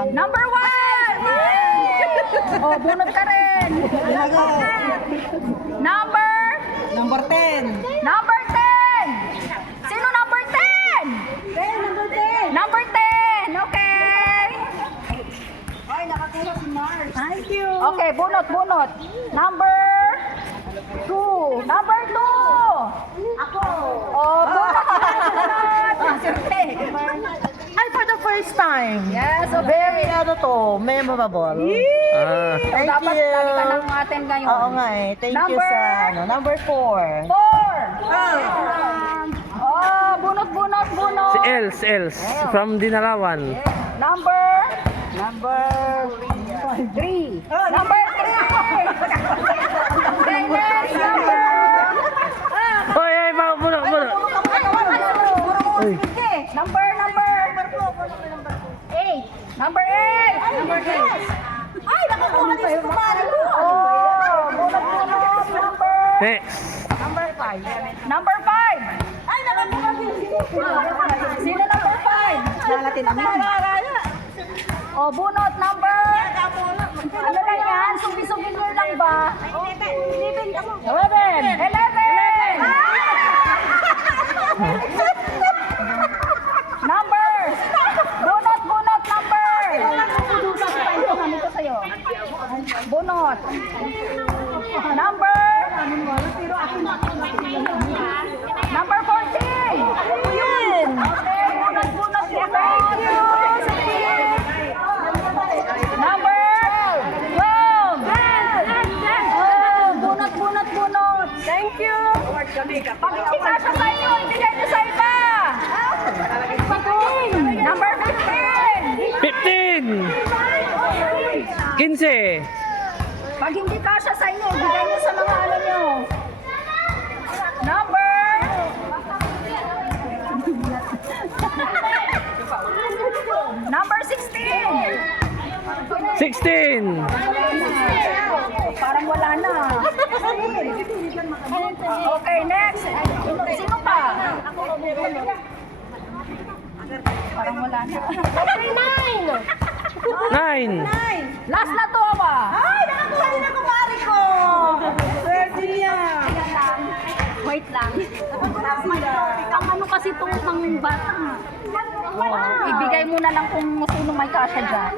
Number 1! Oh, bunot ka rin. Number? Number 10. Number 10! Sino number 10? Number 10. Number 10, okay. Ay, nakakuha si Mars. Thank you. Okay, bunot. Number 2. Number 2! Ako. Oh, bunot. Siyempre. Ay, for the first time. Yes, so Very, memorable. Thank dapat you. lagi ka lang atin ngayon. Oo nga eh. Thank you Number? sa, number 4. 4! Oh, bunot. Si Els from Dinalawan. Number Number 3. Number 3! Okay, next number! Oy, buno. Uy. Number 8. Number 8. Number 8. Ay, nakakuha din si kumari ko. Oh, bunot. Number Next. Number 5. Number 5. Ay, nakakuha din si Sino number 5? Nalatin namin. Oh, bunot number. Ano na yan? Subi-subi ko lang ba? 11. Number. Bunot number. Ito sa'yo. Bunot. Number. Number 14. Yun. Okay, bunot. Thank you. Number 12. Oh, bunot. Thank you. Pag hindi kasya sa inyo, ibigay nyo sa iba. Number 15. 15. Pag hindi kasya sa inyo, ibigay nyo sa mga ano nyo. Number 16. 16. Parang wala na. Okay, next. Sino pa? Parang wala na. Number 9. 9. Last na to, ba? Ay, nakakuha din ako kumari ko. Swerte niya. Wait lang. Ang ano kasi itong pang bata. Ibigay mo na lang kung sino may kasya dyan.